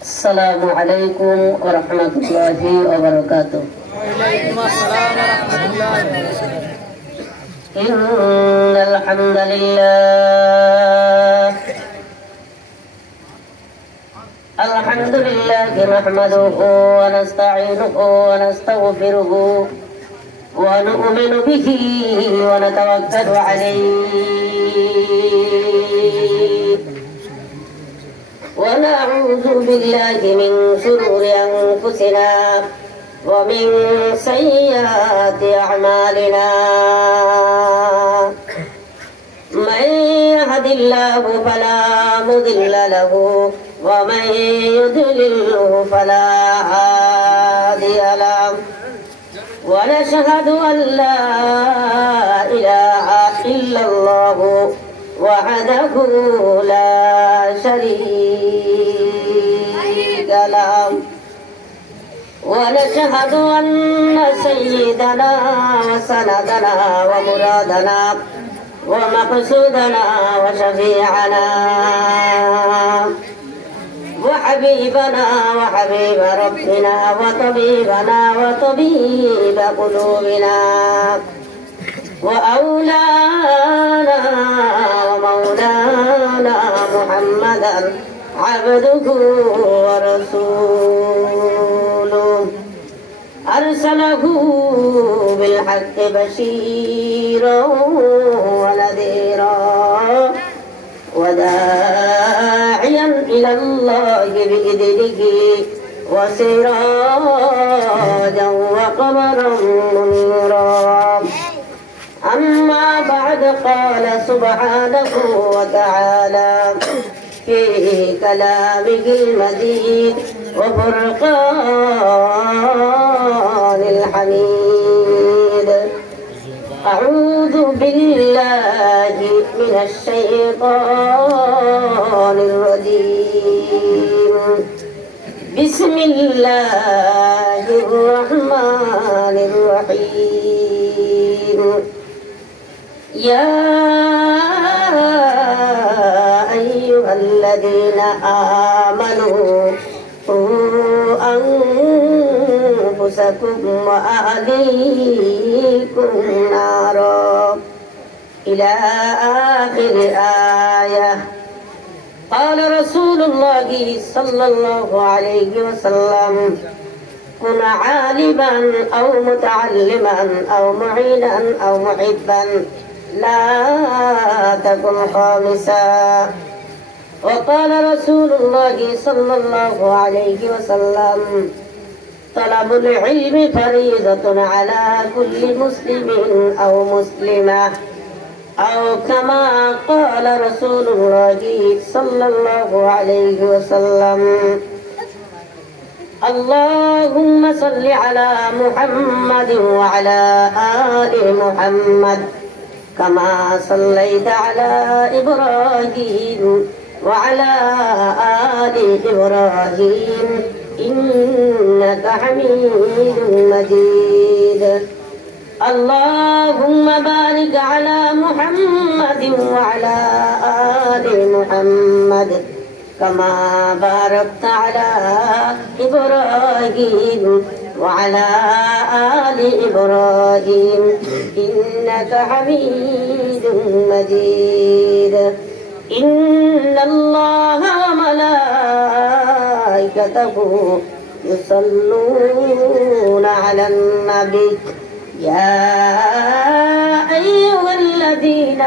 السلام عليكم ورحمة الله وبركاته. وعليكم السلام ورحمة الله وبركاته. إن الحمد لله نحمده ونستعينه ونستغفره ونؤمن به ونتوكل عليه ونعوذ بالله من شرور أنفسنا ومن سيئات أعمالنا من يهد الله فلا مضل له ومن يضلله فلا هادي له ونشهد أن لا إله إلا الله وحده لا شريك له ونشهد أن سيدنا وسندنا ومرادنا ومقصودنا وشفيعنا وحبيبنا وحبيب ربنا وطبيبنا وطبيب قلوبنا وأولانا ومولانا محمدا عبده ورسوله أرسله بالحق بشيرا ونذيرا وداعيا إلى الله بإذنه وسراجا وقمرا منيرا أما بعد قال سبحانه وتعالى في كلامه المجيد وفرقان الحميد أعوذ بالله من الشيطان الرجيم بسم الله الرحمن الرحيم يا أيها الذين آمنوا قوا أنفسكم وأهليكم نارا إلى آخر آية. قال رسول الله صلى الله عليه وسلم كن عالما أو متعلما أو معينا أو محبا لا تكن خامسا. وقال رسول الله صلى الله عليه وسلم طلب العلم فريضة على كل مسلم أو مسلمة أو كما قال رسول الله صلى الله عليه وسلم. اللهم صل على محمد وعلى آل محمد كما صليت على إبراهيم وعلى آل إبراهيم إنك حميد مجيد. اللهم بارك على محمد وعلى آل محمد كما باركت على إبراهيم وعلى آل إبراهيم إنك حميد مجيد. إن الله وملائكته يصلون على النبي يا أيها الذين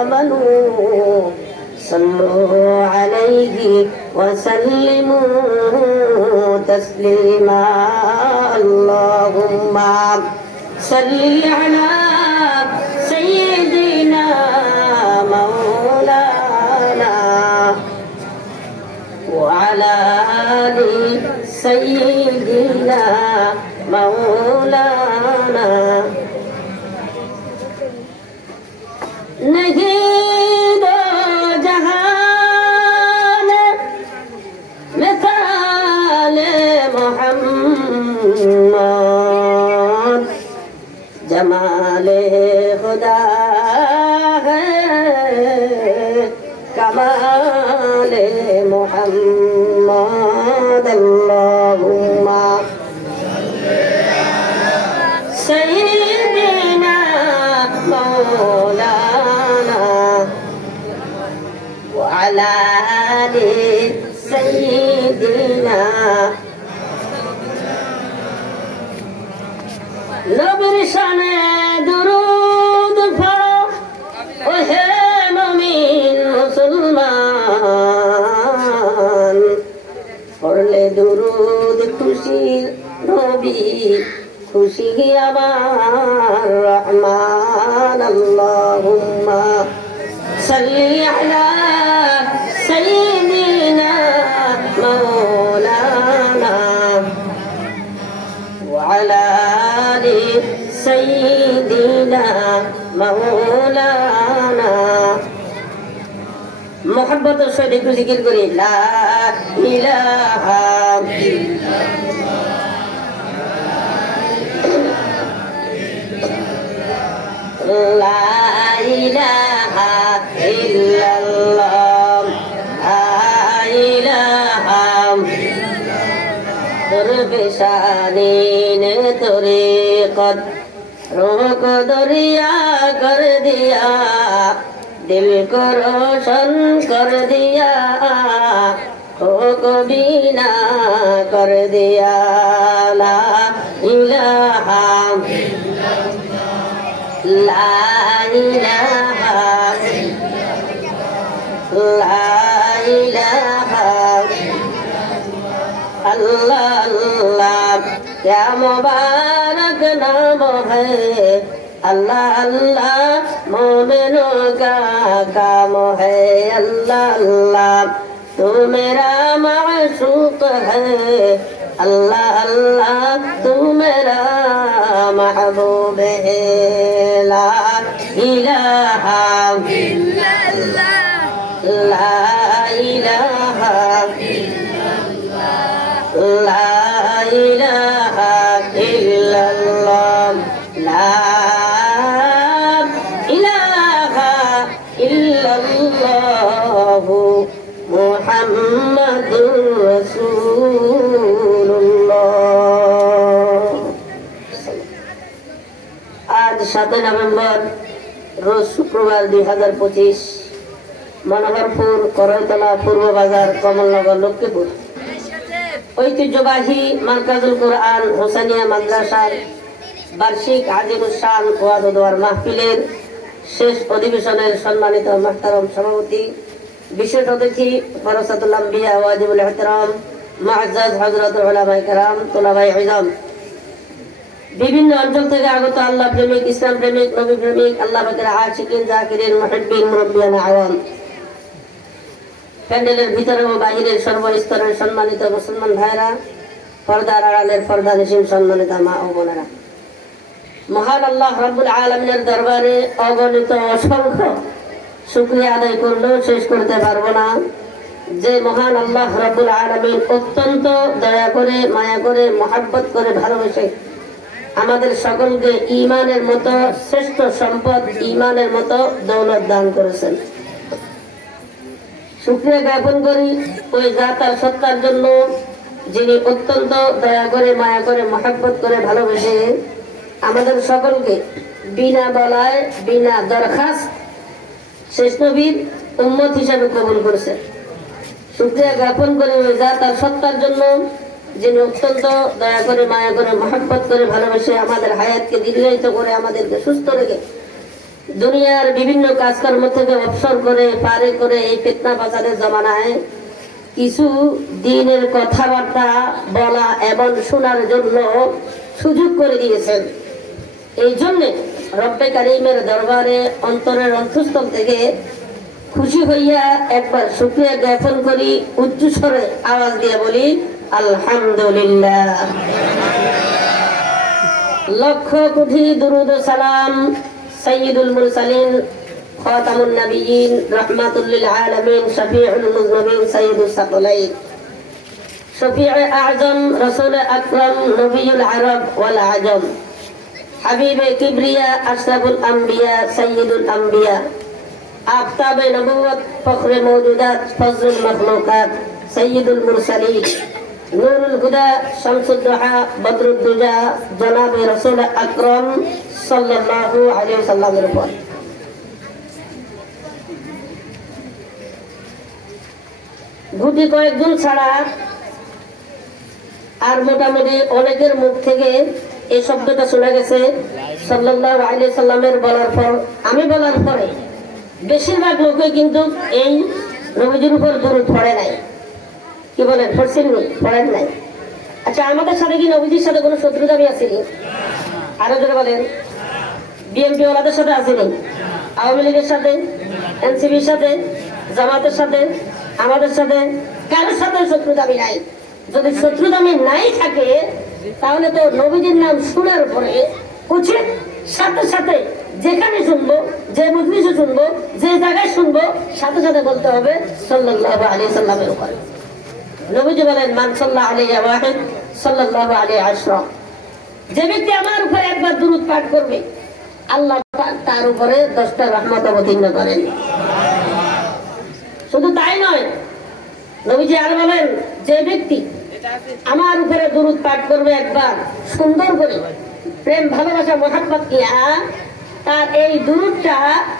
آمنوا صلوا عليه وسلموا تسليما. اللهم صل على سيدنا مولانا وعلى آل سيدنا مولانا. नहीं दो जहान मिसाल मोहम्मद जमाले खुदा है कमाले मोहम्मद পড়লে দুরুদ খুশি নবী খুশি আমার রহমান আল্লাহুম্মা সাল্লি আলা সাইয়্যিদিনা মাওলানা ওয়া আলা আলি সাইয়্যিদিনা মাওলানা মোহাব্বতের সহিত একটু জিকির করি লা ইলাহা লা ইলাহা ইল্লাল্লাহ লা ইলাহা দরবেশানীন তরিকত রোক দরিয়া কর দিয়া दिल को रोशन कर दिया हो को बीना कर दिया ला इलाहा ला इलाहा ला इलाहा अल्लाह अल्लाह क्या मुबारक नाम है अल्लाह अल्लाह मोमिनों का काम है अल्लाह अल्लाह तू मेरा माशूक है अल्लाह अल्लाह तू मेरा महबूब है ला इलाहा इल्लल्लाह ला इलाहा इल्लल्लाह ला इलाहा इल्लल्लाह ला মুহাম্মাদুর রাসূলুল্লাহ। আজ 7 নভেম্বর রোজ শুক্রবার 2025 মনোহরপুর করইতলা পূর্ব বাজার কমলনগর লক্ষ্মীপুর ঐতিহ্যবাহী মার্কাজুল কোরআন হোসেনিয়া মাদ্রাসার বার্ষিক আজিমুস শান ওয়াজ ও দোয়ার মাহফিলের শেষ অধিবেশনের সম্মানিত মুহতারাম সভাপতি বিশেষ অতিথি ফরসাতুল আম্বিয়া ওয়াজিবুল ইহতিরাম মুআজ্জাজ হযরতুল উলামায়ে কেরাম তুলাবায়ে ইলম বিভিন্ন অঞ্চল থেকে আগত আল্লাহ প্রেমিক ইসলাম প্রেমিক নবী প্রেমিক আল্লাহ পাকের আশিকিন জাকিরিন মুহিব্বিন মুরাব্বিয়ান আওয়াম প্যান্ডেলের ভিতরে ও বাহিরের সর্বস্তরের সম্মানিত মুসলমান ভাইরা পর্দার আড়ালের পর্দানিশীন সম্মানিত মা ও বোনেরা মহান আল্লাহ রাব্বুল আলামিনের দরবারে অগণিত অসংখ্য শুকরিয়া আদায় করলেও শেষ করতে পারবো না যে মহান আল্লাহ রাব্বুল আলামিন অত্যন্ত দয়া করে মায়া করে মহব্বত করে ভালোবেসে আমাদের সকলকে ঈমানের মতো শ্রেষ্ঠ সম্পদ ঈমানের মতো দৌলত দান করেছেন। শুকরিয়া জ্ঞাপন করি ওই জাতার সত্তার জন্য যিনি অত্যন্ত দয়া করে মায়া করে মহব্বত করে ভালোবেসে আমাদের সকলকে বিনা বলায় বিনা দরখাস্ত শেষ নবীর উম্মত হিসাবে কবুল করেছেন। শুকরিয়া জ্ঞাপন করে ওই জাতার সত্তার জন্য যিনি অত্যন্ত দয়া করে মায়া করে মহব্বত করে ভালোবেসে আমাদের হায়াতকে দীর্ঘায়িত করে আমাদেরকে সুস্থ রেখে দুনিয়ার বিভিন্ন কাজকর্ম থেকে অবসর করে পারে করে এই ফিতনা বাজারের জমানায় কিছু দিনের কথাবার্তা বলা এবং শোনার জন্য সুযোগ করে দিয়েছেন। এই জন্যে রব্বে কারিমের দরবারে অন্তরের অন্তঃস্থল থেকে খুশি হইয়া একবার শুকরিয়া জ্ঞাপন করি, উচ্চ স্বরে আওয়াজ দিয়ে বলি আলহামদুলিল্লাহ। লক্ষ কোটি দুরুদ ও সালাম সাইয়্যিদুল মুরসালিন খাতামুন নবিয়্যিন রাহমাতুল লিল আলামিন শফিউল মুযনিবিন সাইয়্যিদুস সাকলাইন শফিউ আযম রাসূল আকরাম নবিয়ুল আরব ওয়াল আজম হাবিবে কিবরিয়া আশরাফুল আম্বিয়া সাইয়্যিদুল আম্বিয়া আফতাবে নবুওয়াত ফখরে মওজুদাত ফজলুল মাখলুকাত সাইয়্যিদুল মুরসালিন নূরুল হুদা শামসুদ দুহা বদরুদ দুজা জনাবে রাসূল আকরাম সাল্লাল্লাহু আলাইহি ওয়াসাল্লামের উপর গুটি কয়েকজন ছাড়া আর মোটামুটি অনেকের মুখ থেকে এই শব্দটা শোনা গেছে সাল্লাল্লাহু আলাইহি ওয়াসাল্লামের বলার পর আমি বলার পরে বেশিরভাগ লোকে কিন্তু এই নবীজির উপর দরুদ পড়ে নাই। কি বলেন? পড়ছেন নি? পড়েন নাই? আচ্ছা, আমাদের সাথে কি নবীজির সাথে কোনো শত্রুতা আসেনি? আরো জোরে বলেন। বিএনপি ওয়ালাদের সাথে আসেনি? আওয়ামী লীগের সাথে, এনসিপির সাথে, জামাতের সাথে, আমাদের সাথে কারোর সাথে শত্রুতা নাই। যদি শত্রুতা নাই থাকে তাহলে তো নবীজির নাম শোনার পরে উচিত সাথে সাথে যেখানে শুনবো, যে মজলিসে শুনবো, যে জায়গায় শুনবো, সাথে সাথে বলতে হবে সাল্লাল্লাহু আলাইহি সাল্লামের উপরে। নবীজি বলেন, মান সাল্লাল্লাহু আলাইহি ওয়াহিদ সাল্লাল্লাহু আলাইহি আশরা। যে ব্যক্তি আমার উপরে একবার দুরূদ পাঠ করবে, আল্লাহ পাক তার উপরে 10টা রহমত অবতীর্ণ করেন। শুধু তাই নয়, নবীজি আর বলেন, যে ব্যক্তি আমার উপরে দুরূদ পাঠ করবে একবার সুন্দর করে, প্রেম ভালোবাসা মোহাব্বত দিয়া, তার এই দুরূদটা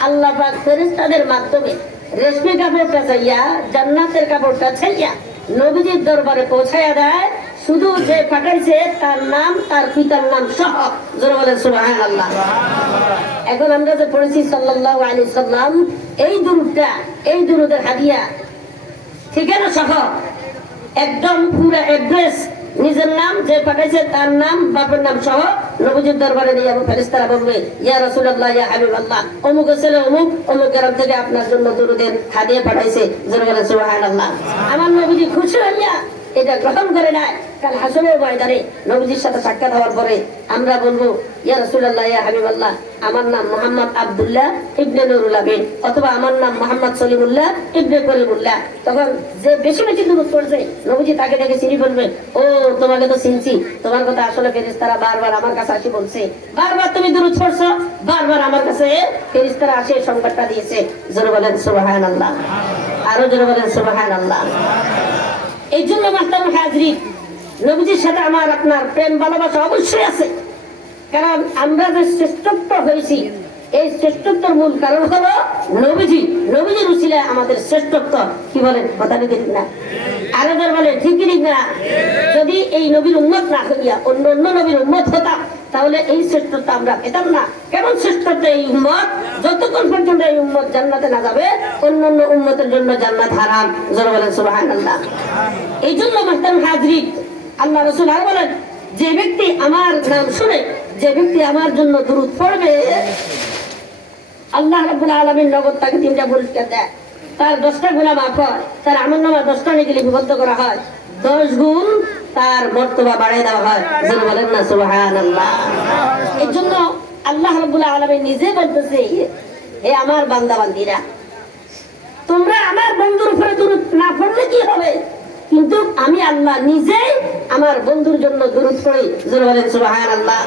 আল্লাহ পাক ফেরেশতাদের মাধ্যমে রেশমি কাপড়টা চাইয়া, জান্নাতের কাপড়টা চাইয়া নবীজির দরবারে পৌঁছায়া দেয়। শুধু যে পাঠাইছে তার নাম, তার পিতার নাম সহ। জোরে বলেন সুবহানাল্লাহ। এখন আমরা যে পড়েছি সাল্লাল্লাহু আলাইহি সাল্লাম, এই দুরূদটা, এই দুরূদের হাদিয়া ঠিকানা সহ একদম পুরো অ্যাড্রেস, নিজের নাম, যে পাঠাইছে তার নাম, বাবার নাম সহ নবীজির দরবারে নিয়ে যাবো। ফেরেশতারা বলবে, ইয়া রাসূলুল্লাহ, ইয়া হাবিবাল্লাহ, অমুক ছেলে অমুক অমুক গ্রাম থেকে আপনার জন্য দুরূদের হাদিয়া পাঠাইছে। জোরে বলেন সুবহানাল্লাহ। আমার নবীজি খুশি হইয়া এটা গ্রহণ করে নেয়। কাল হাসরের ময়দানে নবীজির সাথে সাক্ষাৎ হওয়ার পরে আমরা বলবো, ইয়া রাসূলুল্লাহ, ইয়া হাবিবাল্লাহ, আমার নাম মুহাম্মদ আব্দুল্লাহ ইবনে নুরুল আমিন, অথবা আমার নাম মুহাম্মদ সলিমুল্লাহ ইবনে করিমুল্লাহ। তখন যে বেশি বেশি দুরূদ পড়ছে নবীজি তাকে দেখে চিনি বলবে, ও তোমাকে তো চিনছি, তোমার কথা আসলে ফেরেশতারা বারবার আমার কাছে আসি বলছে, বারবার তুমি দুরূদ পড়ছো, বারবার আমার কাছে ফেরেশতারা আসে সংবাদটা দিয়েছে। জোরে বলেন সুবহানাল্লাহ। আরো জোরে বলেন সুবহানাল্লাহ। এই জন্য মাহতারাম হাজরিন, নবীজির সাথে আমার আপনার প্রেম ভালোবাসা অবশ্যই আছে। কারণ আমরা যে শ্রেষ্ঠত্ব হয়েছি, এই শ্রেষ্ঠত্বের মূল কারণ হলো নবীজি। নবীজির উসিলায় আমাদের শ্রেষ্ঠত্ব। কি বলেন? কথা ঠিক না? আরো বলেন ঠিক ঠিক না? যদি এই নবীর উম্মত না হইয়া অন্য অন্য নবীর উম্মত হতাম, তাহলে এই শ্রেষ্ঠত্ব আমরা পেতাম না। কেমন শ্রেষ্ঠত্ব এই উম্মত? যতক্ষণ পর্যন্ত এই উম্মত জান্নাতে না যাবে, অন্য অন্য উম্মতের জন্য জান্নাত হারাম। জোরে বলেন সুবহানাল্লাহ। এই জন্য মাহতারাম হাজরিন, আল্লাহ রাসূল আর বলেন, যে ব্যক্তি আমার নাম শুনে, যে ব্যক্তি আমার জন্য দুরূদ পড়বে, আল্লাহ রাব্বুল আলামিন নগদ তাকে 3টা পুরস্কার দেয়। তার 10টা গুনাহ মাফ হয়, তার আমলনামা 10টা নেকি লিপিবদ্ধ করা হয়, 10 গুণ তার মর্তবা বাড়িয়ে দেওয়া হয়। যেন বলেন না সুবহানাল্লাহ। এই জন্য আল্লাহ রাব্বুল আলামিন নিজে বলতেছে, হে আমার বান্দা বান্দীরা, তোমরা আমার বন্ধুর উপরে দুরূদ না পড়লে কি হবে? কিন্তু আমি আল্লাহ নিজেই আমার বন্ধুর জন্য দুরূদ পড়ি। যেন বলেন সুবহানাল্লাহ।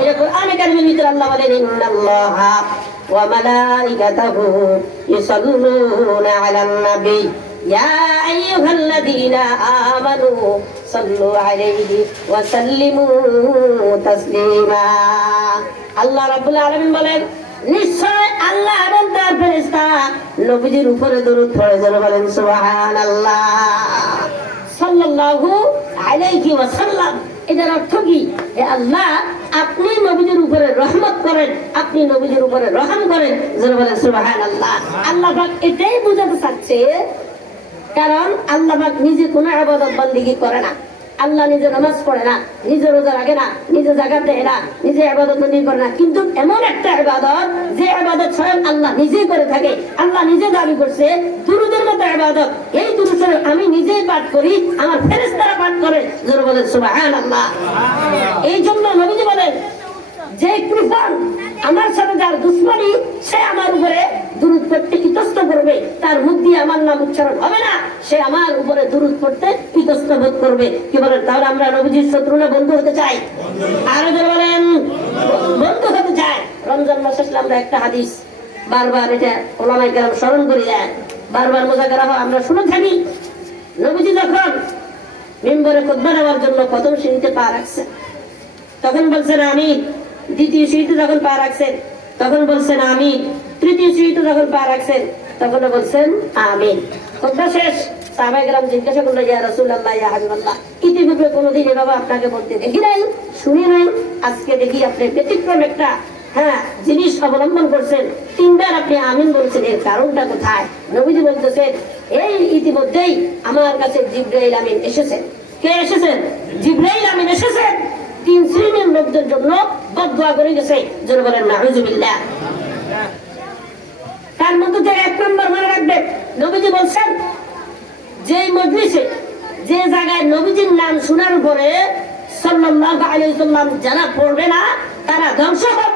এটা কোরআনে কারীমের ভিতরে আল্লাহ বলেন, ইন্নাল্লাহা ওয়া মালাইকাতাহু ইউসাল্লুনা আলান নবী ইয়া আইয়ুহাল্লাযীনা আমানু সাল্লু আলাইহি ওয়া সাল্লিমু তাসলিমা। আল্লাহ রাব্বুল আলামিন বলেন, নিশ্চয় আল্লাহ এবং তার ফেরেশতা নবীজির উপরে দুরূদ পড়ে। যেন বলেন সুবহানাল্লাহ। সাল্লাল্লাহু আলাইহি ওয়াসাল্লাম, এটার অর্থ কি? হে আল্লাহ, আপনি নবীজির উপরে রহমত করেন, আপনি নবীজির উপরে রহম করেন। যেন বলেন সুবহানাল্লাহ। আল্লাহ পাক এটাই বোঝাতে চাচ্ছে, কারণ আল্লাহ পাক নিজে কোনো ইবাদত বন্দেগী করে না। আল্লাহ নিজে নামাজ পড়ে না, নিজে রোজা রাখে না, নিজে যাকাত দেয় না, নিজে ইবাদত বন্দেগী করে না। কিন্তু এমন একটা ইবাদত, যে ইবাদত স্বয়ং আল্লাহ নিজেই করে থাকে। আল্লাহ নিজে দাবি করছে, দুরূদের মতো ইবাদত, এই দুরূদ আমি নিজেই পাঠ করি, আমার ফেরেশতারা পাঠ করে। জোরে বলেন সুবহানাল্লাহ। এই জন্য নবীজি বলেন, যে কৃপণ আমার সাথে যার দুশ্মনী, সে আমার উপরে দুরূদ পড়তে ইতস্ত করবে, তার মুখ দিয়ে আমার নাম উচ্চারণ হবে না, সে আমার উপরে দুরূদ পড়তে ইতস্ত বোধ করবে। কি বলেন? তাহলে আমরা নবীজির শত্রু না বন্ধু হতে চাই? আরো যারা বলেন বন্ধু হতে চাই। রমজান মাসে আমরা একটা হাদিস বারবার, এটা ওলামায়ে কেরাম স্মরণ করে দেন, বারবার মুযাকারা হয়, আমরা শুনে থাকি। নবীজি যখন মিম্বরে খুতবা দেওয়ার জন্য প্রথম সিঁড়িতে পা রাখছেন, তখন বলছেন আমিন। দ্বিতীয় সিঁড়িতে যখন পা রাখছেন, তখন বলছেন আমিন। তৃতীয় সিঁড়িতে যখন পা রাখছেন, তখন বলছেন আমিন। খুতবা শেষ, সাহাবায়ে কেরাম জিজ্ঞাসা করলো, ইয়া রাসূলুল্লাহ, ইয়া হাবিবাল্লাহ, ইতিপূর্বে কোনোদিন এভাবে আপনাকে বলতে দেখি নাই, শুনি নাই, আজকে দেখি আপনি ব্যতিক্রম একটা হ্যাঁ জিনিস অবলম্বন করছেন, তিনবার আপনি আমিন বলছেন, এর কারণটা কোথায়? নবীজি বলতেছেন এই ইতিমধ্যেই আমার কাছে জিবরাইল আমিন এসেছেন। কে এসেছেন? জিবরাইল আমিন এসেছেন। তিন শ্রেণীর লোকদের জন্য বদদুয়া করে গেছে, যারা বলেন নাউযুবিল্লাহ। তার মধ্যে থেকে এক নম্বর মনে রাখবেন, নবীজি বলছেন যে মজলিসে যে জায়গায় নবীজির নাম শোনার পরে সাল্লাল্লাহু আলাইহি ওয়াসাল্লাম যারা পড়বে না তারা ধ্বংস হোক,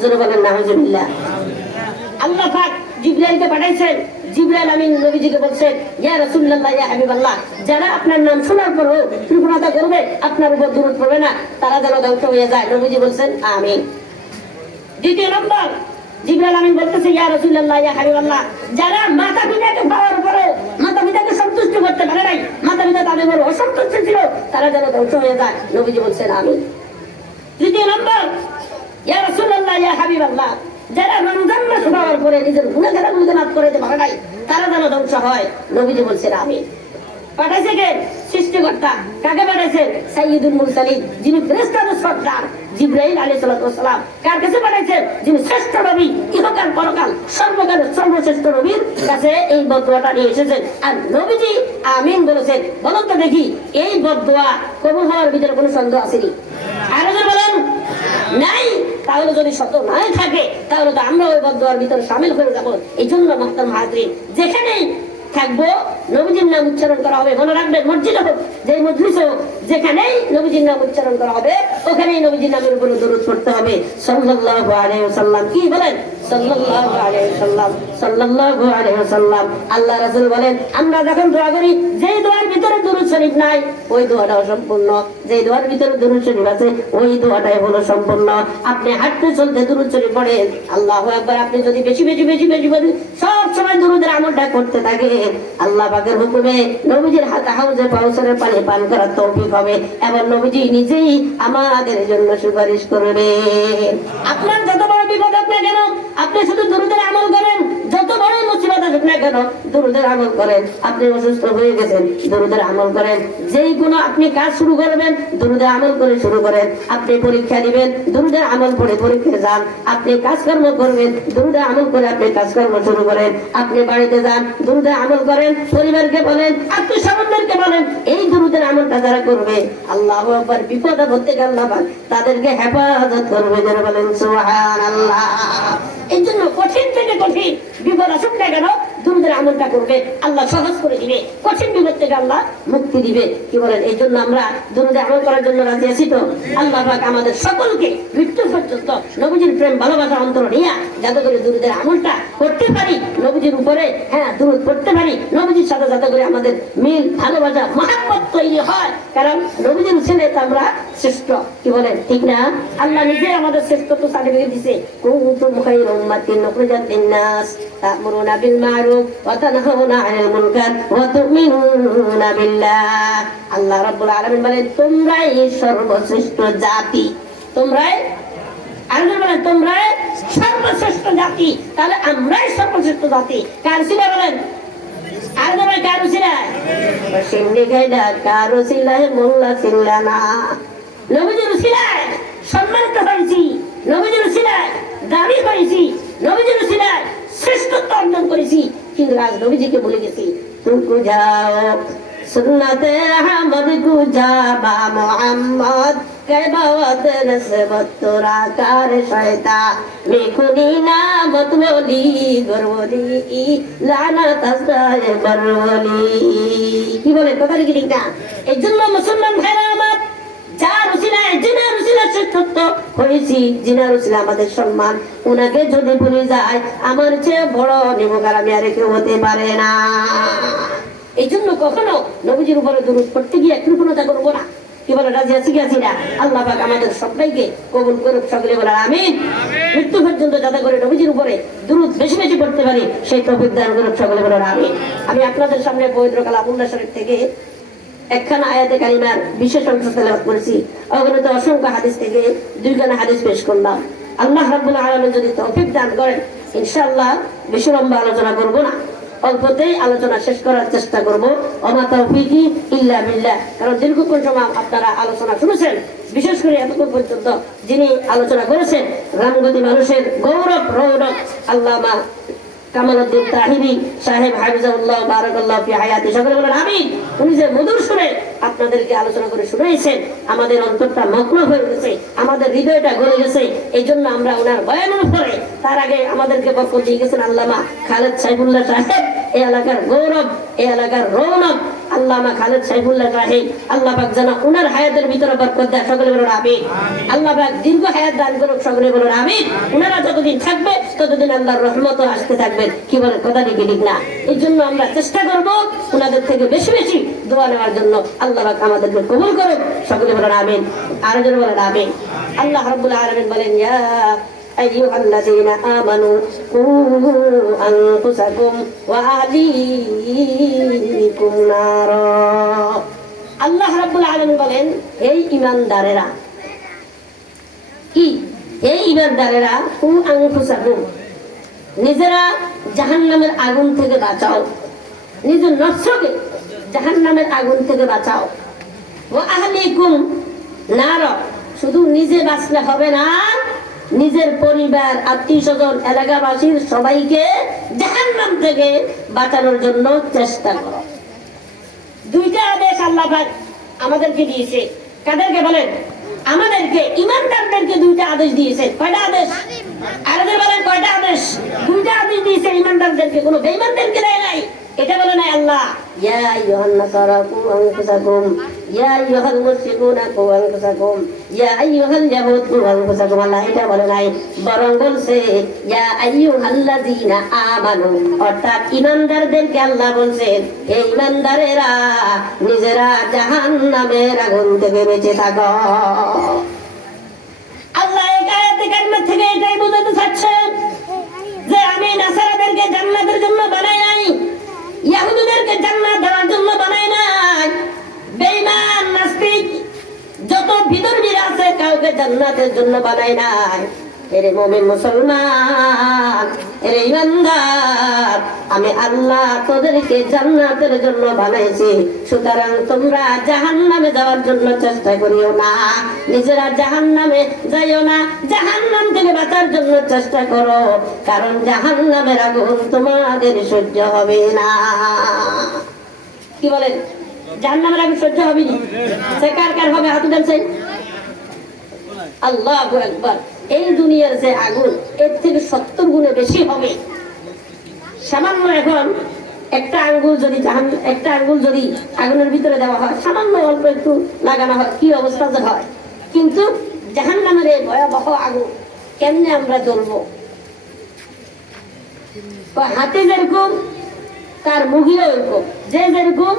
যারা বলেন নাউযুবিল্লাহ। আল্লাহ পাক জিবরাইলকে পাঠাইছেন, জিবরাইল আমিন নবীজিকে বলছেন ইয়া রাসূলুল্লাহ ইয়া হাবিবাল্লাহ, যারা আপনার নাম শোনার পরও কৃপণতা করবে, আপনার উপর দরুদ পড়বে না, তারা যেন ধ্বংস হয়ে যায়। নবীজি বলছেন আমিন। দ্বিতীয় নম্বর জিবরাইল আমিন বলতেছে ইয়া রাসূলুল্লাহ ইয়া হাবিবাল্লাহ, যারা মাতা পিতাকে পাওয়ার পরে মাতা পিতাকে সন্তুষ্ট করতে পারে নাই, মাতা পিতা তাদের উপর অসন্তুষ্ট ছিল, তারা যেন ধ্বংস হয়ে যায়। নবীজি বলছেন আমিন। তৃতীয় নম্বর ইয়া রাসূলুল্লাহ ইয়া হাবিবাল্লাহ, যারা রমজান মাস পাওয়ার পরে নিজের গুনাহগুলো মাফ করে দিতে পারে নাই, তারা যেন ধ্বংস হয়। নবীজি বলছেন আমিন। পাঠাইছে কে? সৃষ্টিকর্তা। কাকে পাঠাইছেন? সাইয়্যিদুল মুরসালিন, যিনি ফেরেশতাদের সর্দার জিবরাইল আলাইহিস সালাম। কার কাছে পাঠাইছেন? যিনি শ্রেষ্ঠ নবী, ইহকাল পরকাল সর্বকালের সর্বশ্রেষ্ঠ নবীর কাছে এই বদদুয়াটা নিয়ে এসেছেন। আর নবীজি আমিন বলেছেন। বলুন তো দেখি এই বদদুয়া কবুল হওয়ার ভিতরে কোনো সন্দেহ আসেনি? আরো বলেন নাই। তাহলে যদি সত্য নাই থাকে তাহলে তো আমরা ওই বদদুয়ার ভিতরে শামিল হয়ে যাবো। এই জন্য মুহতারাম হাজরিন, যেখানেই থাকবো নবীজির নাম উচ্চারণ করা হবে। মনে রাখবেন, মসজিদে হোক, যে মজলিসে হোক, যেখানেই নবীজির নাম উচ্চারণ করা হবে ওখানেই নবীজির নামের উপরে দরুদ পড়তে হবে সাল্লাল্লাহু আলাইহি ওয়াসাল্লাম। কি বলেন? সাল্লাল্লাহু আলাইহি ওয়াসাল্লাম, সাল্লাল্লাহু আলাইহি ওয়াসাল্লাম। আল্লাহ রাসূল বলেন আমরা যখন দোয়া করি যে দোয়ার ভিতরে দরুদ শরীফ নাই ওই দোয়াটা অসম্পূর্ণ, যে দোয়ার ভিতরে দরুদ শরীফ আছে ওই দোয়াটাই হলো সম্পূর্ণ। আপনি হাঁটতে চলতে দরুদ শরীফ পড়েন, আল্লাহু আকবার, আপনি যদি বেশি বেশি বেশি বেশি বেশি সব সময় দরুদের আমলটা করতে থাকেন, আল্লাহ পাকের হুকুমে নবীজির হাউজে কাউসারের পানি পান করার তৌফিক হবে এবং নবীজি নিজেই আমাদের জন্য সুপারিশ করবেন। আপনার যত বড় বিপদ হোক না কেন আপনি শুধু দরুদের আমল করেন, যত বড় মুসিবত আসুক না কেন দরুদের আমল করেন। আপনি অসুস্থ হয়ে গেছেন, দরুদের আমল করেন। যেই কোনো আপনি কাজ শুরু করবেন দরুদের আমল করে শুরু করেন। আপনি পরীক্ষা দিবেন, দরুদের আমল করে পরীক্ষা যান। আপনি কাজকর্ম করবেন, দরুদের আমল করে আপনি কাজকর্ম শুরু করেন। আপনি বাড়িতে যান, দরুদের আমল করেন, পরিবারকে বলেন, আত্মীয় স্বজনদেরকে বলেন। এই দরুদের আমলটা যারা করবে আল্লাহু আকবার, বিপদে পড়তে গেলে আল্লাহ পাক তাদেরকে হেফাজত করবে। যারা বলেন সুবহানাল্লাহ। এই জন্য কঠিন থেকে কঠিন বিপদ আসুক না কেন দরুদের আমলটা করবে, আল্লাহ সহজ করে দিবে। কঠিন বিপদ থেকে আল্লাহ মুক্তি দিবে। কি বলেন? এই জন্য আমরা দরুদের আমল করার জন্য রাজি আছি তো? আল্লাহ পাক আমাদের সকলকে মৃত্যু পর্যন্ত নবীজির প্রেম ভালোবাসা অন্তর নিয়ে যাতে করে দরুদের আমলটা করতে পারি, নবীজির উপরে দরুদ পড়তে পারি, নবীজির সাথে যাতে করে আমাদের মিল ভালোবাসা মহব্বত তৈরি হয়। কারণ নবীজির ছেলে তো আমরা শ্রেষ্ঠ। কি বলেন? ঠিক না? আল্লাহ নিজে আমাদের শ্রেষ্ঠত্ব সার্টিফিকেট দিয়েছে, কুনতুম খায়রা উম্মাতিন উখরিজাত লিন-নাস তা'মুরুনা বিল মা'রুফ ওয়া তানহাউনা 'আনিল মুনকার ওয়া তু'মিনুনা বিল্লাহ। আল্লাহ রাব্বুল আলামিন বলেন তোমরাই সর্বশ্রেষ্ঠ জাতি, তোমরাই তোমরাই সর্বশ্রেষ্ঠ জাতি। তাহলে আমরাই সর্বশ্রেষ্ঠ জাতি। কার ছিলা বলেন? আর তোমরা কার ছিলা? সিন্নি গাইডা কার ছিলা মোল্লা ছিলা না, নবীজির ছিলায় সম্মানিত হয়েছি, নবীজির ছিলায় দাবি করেছি, নবীজির ছিলায় শ্রেষ্ঠত্ব অর্জন করেছি। কিন্তু আজ নবীজিকে ভুলে গেছি। তুমকু যাও সুন্নতে আহমদ গুজাবা মুহাম্মদ কেবাওয়াত নসবত তোরা কার শয়তা মেখুনি নামত বলি গরবলি লানাত আসে বরবলি। কি বলে? কথা কি ঠিক না? এই জন্য মুসলমান ভাইরা আমার, যার উসিলায় জিনার উসিলায় শ্রেষ্ঠত্ব হয়েছি, জিনার উসিলায় আমাদের সম্মান, উনাকে যদি ভুলে যায় আমার চেয়ে বড় নেমকার আমি আর কেউ হতে পারে না। এই জন্য কখনো নবীজির উপরে দরুদ পড়তে গিয়ে কৃপণতা করবো না। কি বলে? রাজি আছি কি আছি না? আল্লাহ পাক আমাদের সবাইকে কবুল করুক। সকলে বলে আমিন। মৃত্যু পর্যন্ত যাতে করে নবীজির উপরে দরুদ বেশি বেশি পড়তে পারি সেই তৌফিক দান করুক। সকলে বলে আমিন। আমি আপনাদের সামনে পবিত্র কালামুল্লাহ শরীফ থেকে একখানা আয়াতে কারিমার বিশেষ অংশ তেলাওয়াত করেছি। অগণিত অসংখ্য হাদিস থেকে দুইখানা হাদিস পেশ করলাম। আল্লাহ রাব্বুল আলামিন যদি তৌফিক দান করেন ইনশাআল্লাহ বেশি লম্বা আলোচনা করব না। অল্পতেই আলোচনা শেষ করার চেষ্টা করব। ওমা তাওফীকি ইল্লা বিল্লাহ। কারণ দীর্ঘক্ষণ সময় আপনারা আলোচনা শুনেছেন, বিশেষ করে এতক্ষণ পর্যন্ত যিনি আলোচনা করেছেন রামগতি মানুষের গৌরব রৌরব আল্লামা কামালউদ্দিন তাহিরি সাহেব হাফিজাহুল্লাহ বারাকাল্লাহু ফি হায়াতি। সকলে বলেন আমিন। উনি যে মধুর সুরে আপনাদেরকে আলোচনা করে শুনিয়েছেন, আমাদের অন্তরটা মগ্ন হয়ে গেছে, আমাদের হৃদয়টা গলে গেছে। এই জন্য আমরা ওনার বয়ানের উপরে তার আগে আমাদেরকে বক্তব্য দিয়ে গেছেন আল্লামা খালেদ সাইফুল্লাহ সাহেব, এই এলাকার গৌরব, এই এলাকার রৌনক আল্লামা খালেদ সাইফুল্লাহ সাহেব। আল্লাহ পাক যেন ওনার হায়াতের ভিতরে বরকত দেয়। সকলে বলুন আমিন। আল্লাহ পাক দীর্ঘ হায়াত দান করুক। সকলে বলুন আমিন। ওনারা যতদিন থাকবে ততদিন আল্লাহর রহমত আসতে থাকবে। কি বলে কথা ঠিক না? এই জন্য আমরা চেষ্টা করব ওনাদের থেকে বেশি বেশি দোয়া নেওয়ার জন্য। আল্লাহ পাক আমাদেরকে কবুল করুন। সকলে বলুন আমিন। আরো জোরে বলুন আমিন। আল্লাহ রাব্বুল আলামিন বলেন ইয়া আইয়ুহাল্লাযীনা আমানু কু আনফুসাকুম ওয়া আহলিকুম নারা। আল্লাহ রাব্বুল আলামিন বলেন এই ঈমানদারেরা, কি এই ঈমানদারেরা, কু আনফুসাকুম, নিজেরা জাহান্নামের আগুন থেকে বাঁচাও, নিজের নফসকে জাহান্নামের আগুন থেকে বাঁচাও। ওয়া আহলিকুম নার, শুধু নিজে বাঁচলে হবে না, নিজের পরিবার, আত্মীয় স্বজন, এলাকাবাসীর সবাইকে জাহান্নাম থেকে বাঁচানোর জন্য চেষ্টা করো। দুইটা আদেশ আল্লাহ পাক আমাদেরকে দিয়েছে। কাদেরকে বলেন? আমাদেরকে, ঈমানদারদেরকে দুইটা আদেশ দিয়েছে। কয়টা আদেশ? আরদের বলেন কয়টা আদেশ? দুইটা আদেশ দিয়েছে ঈমানদারদেরকে, কোনো বেঈমানদেরকে দেয় নাই। এটা বলে নাই আল্লাহ ইয়া আইয়ুহান নাসারা কু আনফুসাকুম, ইয়া আইয়ুহাল মুশরিকুনা কু আনফুসাকুম, ইয়া আইয়ুহাল ইয়াহুদ কু আনফুসাকুম। আল্লাহ এটা বলে নাই, বরং বলছে ইয়া আইয়ুহাল্লাযীনা আমানু, অর্থাৎ ঈমানদারদেরকে আল্লাহ বলছেন এই ঈমানদারেরা নিজেরা জাহান্নামের আগুন থেকে বেঁচে থাকো। আল্লাহ এই আয়াতে কারিমা থেকে এটাই বোঝাতে চাচ্ছেন যে আমি নাসারাদেরকে জান্নাতের জন্য বানাই নাই, ইহুদিদেরকে জান্নাত দেওয়ার জন্য বানাই নাই। বেঈমান নাস্তিক যত বিধর্মীরা আছে কাউকে জান্নাতের জন্য বানাই নাই। এরে মুমিন মুসলমান, এরে ঈমানদার, আমি আল্লাহ তোদেরকে জান্নাতের জন্য বানাইছি। সুতরাং তোমরা জাহান্নামে যাওয়ার জন্য চেষ্টা করিও না, নিজেরা জাহান্নামে যাইও না, জাহান্নাম থেকে বাঁচার জন্য চেষ্টা করো, কারণ জাহান্নামের আগুন তোমাদের সহ্য হবে না। কি বলেন? জাহান্নামের আগুন সহ্য হবে না? সে কার কার হবে? হাত উঠান। আল্লাহু আকবার। এই দুনিয়ার যে আগুন এর থেকে 70 গুণে বেশি হবে। সামান্য এখন একটা আঙ্গুল যদি আগুনের ভিতরে দেওয়া হয়, সামান্য অল্প একটু লাগানো হয়, কি অবস্থা যে হয়। কিন্তু জাহান্নামের এই ভয়াবহ আগুন কেমনে আমরা জ্বলবো? হাতে যেরকম তার মুহিও ওরকম, যে যেরকম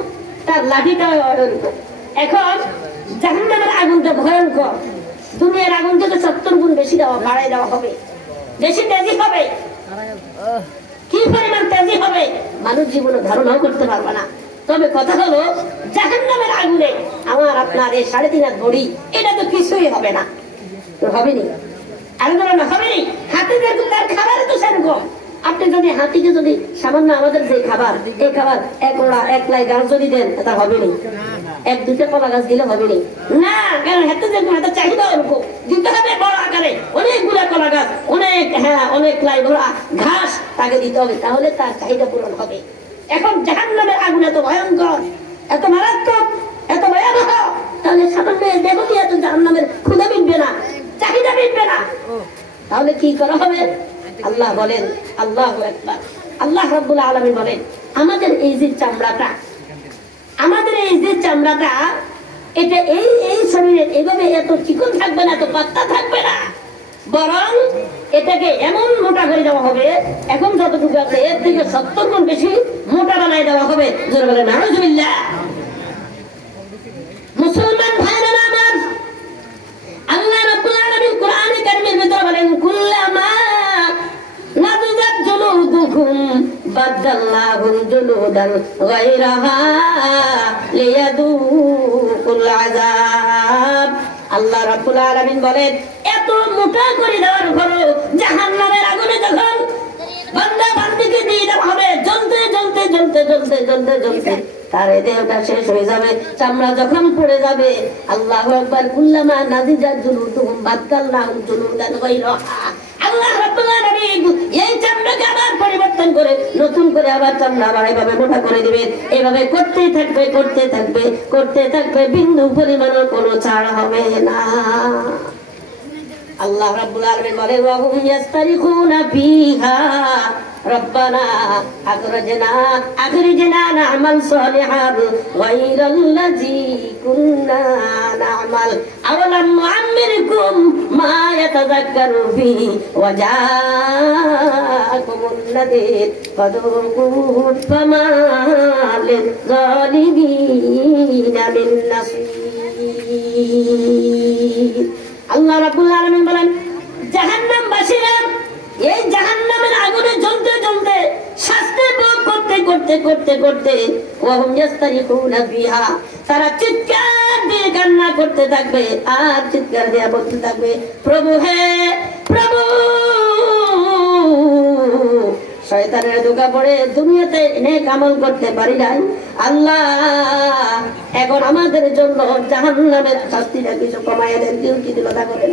তার লাঠিটাও ওরকম। এখন জাহান্নামের আগুনটা ভয়ঙ্কর। দুনিয়ার আগুন থেকে 70 গুণ বেশি বাড়াই দেওয়া হবে, বেশি তেজি হবে। কি পরিমাণ তেজি হবে মানুষ জীবনে ধারণাও করতে পারবে না। তবে কথা হলো জাহান্নামের আগুনে আমার আপনার এই 3.5 হাত বড়ি, এটা তো কিছুই হবে না। হবে নি? আর হবে নি? হাতে যেরকম তার খাবারে তো সেরকম। আপনি যদি হাতিকে যদি সামান্য আমাদের যে খাবার, এই খাবার এক লাই গাছ যদি দেন, তা হবে নি? 1-2টা কলা গাছ দিলে হবে নি? না, কারণ হাতে যেরকম হাতের চাহিদা ওরকম দিতে হবে বড় আকারে, অনেকগুলা কলা গাছ, অনেক লাই ভরা ঘাস তাকে দিতে হবে, তাহলে তার চাহিদা পূরণ হবে। এখন জাহান্নামের আগুন এত ভয়ঙ্কর, এত মারাত্মক, এত ভয়াবহ, তাহলে সামান্য দেহ দিয়ে এত জাহান্নামের ক্ষুধা মিটবে না, চাহিদা মিটবে না। তাহলে কি করা হবে? আল্লাহ বলেন, আল্লাহু আকবার, আল্লাহ রাব্বুল আলামিন বলেন আমাদের এই যে চামড়াটা, এটা এই শরীরে এইভাবে এত চিকন থাকবে না, এত পাতলা থাকবে না, বরং এটাকে এমন মোটা করে দেওয়া হবে, এখন যতটুকু আছে এর থেকে 70 গুণ বেশি মোটা বানাই দেওয়া হবে। জোরে বলেন নাউজুবিল্লাহ। মুসলমান ভাইরা আমার, আল্লাহ রাব্বুল আলামিন কোরআনে কারীমের ভিতরে বলেন কুল্লামা নাযিজাত জুলুদুকুম বাদাল্লাহুম জুলুদান গায়রাহা লিয়াদুকুল আযাব। আল্লাহ রাব্বুল আলামিন বলেন এত মোটা করে দেওয়ার পরও জাহান্নামের আগুনে যখন বান্দা দিকে দিয়ে দেওয়া হবে, জ্বলতে জ্বলতে জ্বলতে জ্বলতে জ্বলতে জ্বলতে তার এই দেহটা শেষ হয়ে যাবে, চামড়া যখন পড়ে যাবে। আল্লাহু আকবার। কুল্লামা নাদিজাত জুলুদুহুম বাদদালনাহুম জুলুদান গায়রাহা। আল্লাহ রাব্বুল আলামিন এই চামড়াকে আবার পরিবর্তন করে নতুন করে আবার চামড়া আবার এভাবে মোটা করে দিবেন। এভাবে করতেই থাকবে করতে থাকবে করতে থাকবে, বিন্দু পরিমাণও কোনো ছাড় হবে না। আল্লাহ রাব্বুল আলামিন বলেন ওয়া হুম ইয়াস্তারিখুনা ফিহা রব্বানা আখরিজনা না'মাল সালিহান গায়রাল্লাযী কুন্না না'মাল আওয়ালাম নু'আম্মিরকুম মা ইয়াতাযাক্কারু ফিহি ওয়া জাআকুমুন নাযীর ফাযুকু ফামা লিয-যালিমিনা মিন নাসীর। আল্লাহ রাব্বুল আলামিন বলেন জাহান্নামবাসীরা এই জাহান্নামের আগুনে জ্বলতে জ্বলতে শাস্তি ভোগ করতে করতে করতে করতে ওয়াহুম ইয়াস্তারিখুনা ফিহা, তারা চিৎকার দিয়ে কান্না করতে থাকবে আর চিৎকার দিয়ে বলতে থাকবে প্রভু হে প্রভু, শয়তানের ধোঁকা পড়ে দুনিয়াতে নেক আমল করতে পারি নাই, আল্লাহ এখন আমাদের জন্য জাহান্নামের শাস্তিটা কিছু কমাইয়া দেন, কিছু কথা বলেন।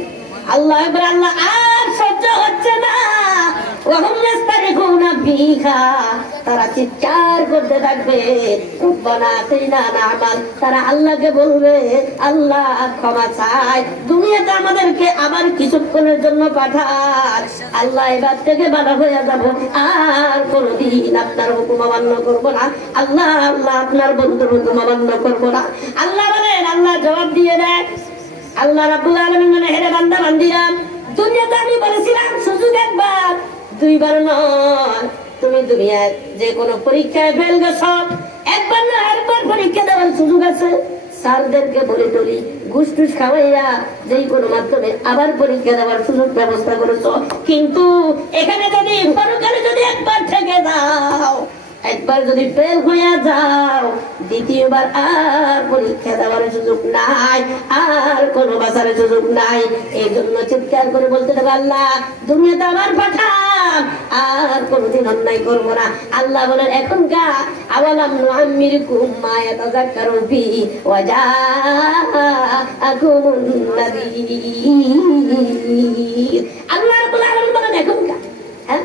আল্লাহ এবার আল্লাহ আর সহ্য হচ্ছে না, ওয়াহুম ইয়াস্তারিখুনা ফিহা, তারা চিৎকার করতে থাকবে রব্বানা আতিনা না'মাল, তারা আল্লাহকে বলবে আল্লাহ ক্ষমা চাই, দুনিয়াতে আমাদেরকে আবার কিছুক্ষণের জন্য পাঠান, আল্লাহ এবার থেকে ভালো হয়ে যাব, আর কোনদিন আপনার হুকুম অমান্য করবো না, আল্লাহ আল্লাহ আপনার বন্ধুর হুকুম অমান্য করবো না। আল্লাহ বলেন, আল্লাহ জবাব দিয়ে দেয়, আল্লাহ রাব্বুল আলামিন বলেন হে বান্দা বান্দিরা, দুনিয়াতে আমি বলেছিলাম সুযোগ একবার দুইবার নয়, তুমি দুনিয়ায় যে কোনো পরীক্ষায় ফেল গেছো, একবার না আরেকবার পরীক্ষা দেওয়ার সুযোগ আছে। স্যারদেরকে বলে টলি ঘুষ টুস খাওয়াইয়া যেই কোনো মাধ্যমে আবার পরীক্ষা দেওয়ার সুযোগ ব্যবস্থা করেছো, কিন্তু এখানে যদি পরকালে যদি একবার থেকে দাও, একবার যদি ফেল হয়ে যাও, দ্বিতীয়বার আর পরীক্ষা দেওয়ার সুযোগ নাই, আর কোনো বাঁচার সুযোগ নাই। এই জন্য চিৎকার করে বলতে দেবো আল্লাহ দুনিয়াতে আমার পাঠান, আর কোনোদিন অন্যায় করবো না। আল্লাহ বলেন এখনকার আওয়ালাম নুআম্মিরকুম মা ইয়াতাযাক্কারু ফিহি ওয়া জাআকুমুন নাযীর। আল্লাহ রাব্বুল আলামিন বলেন এখনকার, হ্যাঁ